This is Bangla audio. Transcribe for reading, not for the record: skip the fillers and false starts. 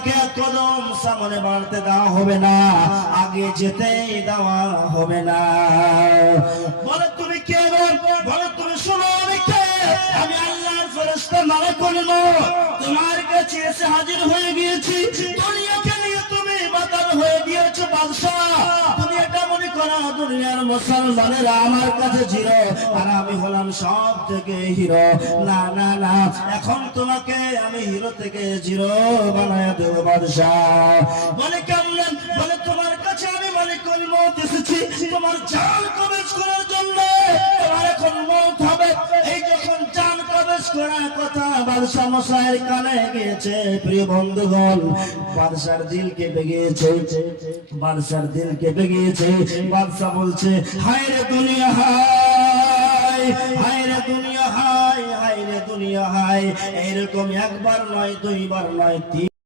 কদম সামনে বাড়তে দেওয়া হবে না, আগে যেতে দেওয়া হবে না। বলে তুমি কে? বলে তুমি শোনো আমি কে? আমি আল্লাহর ফেরেশতা মালাকুল মউত তোমার কাছে এসে হাজির হয়ে গিয়েছি। দুনিয়াকে নিয়ে তুমি মাতাল হয়ে গিয়েছো বাদশা। তুমি এটা মনে করো দুনিয়ার মুসলমানেরা আমার কাছে জিরো আর আমি হলাম সব থেকে হিরো। না না না, এখন তোমাকে আমি হিরো থেকে জিরো বানায়া দেব বাদশা। বলে কেমন? বলে তোমার কাছে আমি মালিকুল মউত এসেছি তোমার জান কবজ করার জন্য। তোমার এখন মউত হবে। এই যখন জান কবজ করার কথা বাদশা মশাইয়ের কানে গিয়েছে, প্রিয় বন্ধুগণ, বাদশার দিল কেঁপে গিয়েছে। বাদশার দিল কেঁপে গিয়েছে। বাদশা বলছে, হায় রে দুনিয়া হায়, হায় রে দুনিয়া হায়, হায় রে দুনিয়া হায়। এরকম একবার নয়, দুইবার নয়,